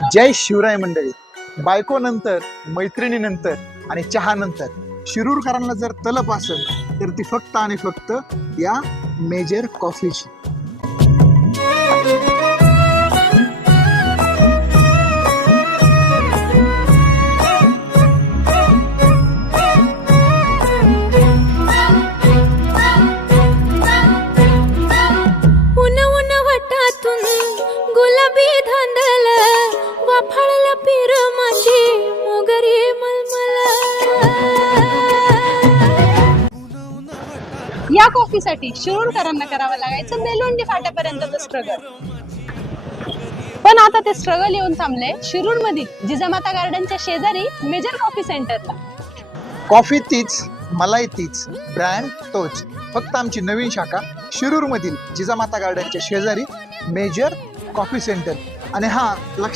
जय शिवराय मंडळी. बायको नंतर, मैत्रिणीनंतर आणि चहा नंतर शिरूरकरांना जर तलप असेल तर ती फक्त आणि फक्त या मेजर कॉफीची. गुलाबी धांदल वाफाळला पिर माझी मोगरी मलमल. या कॉफीसाठी शिरूरकरांना करावं लागायचं बेलोंडी फाट्यापर्यंतचं स्ट्रगल. पण आता ते स्ट्रगल येऊन थांबले शिरूर मधील जिजामाता गार्डनच्या शेजारी मेजर कॉफी सेंटरला. कॉफी तीच, मलाई तीच, ब्रँड तोच. फक्त आमची नवीन शाखा शिरूरमधील जिजामाता गार्डनच्या शेजारी मेजर कॉफी सेंटर. आणि हा लक्ष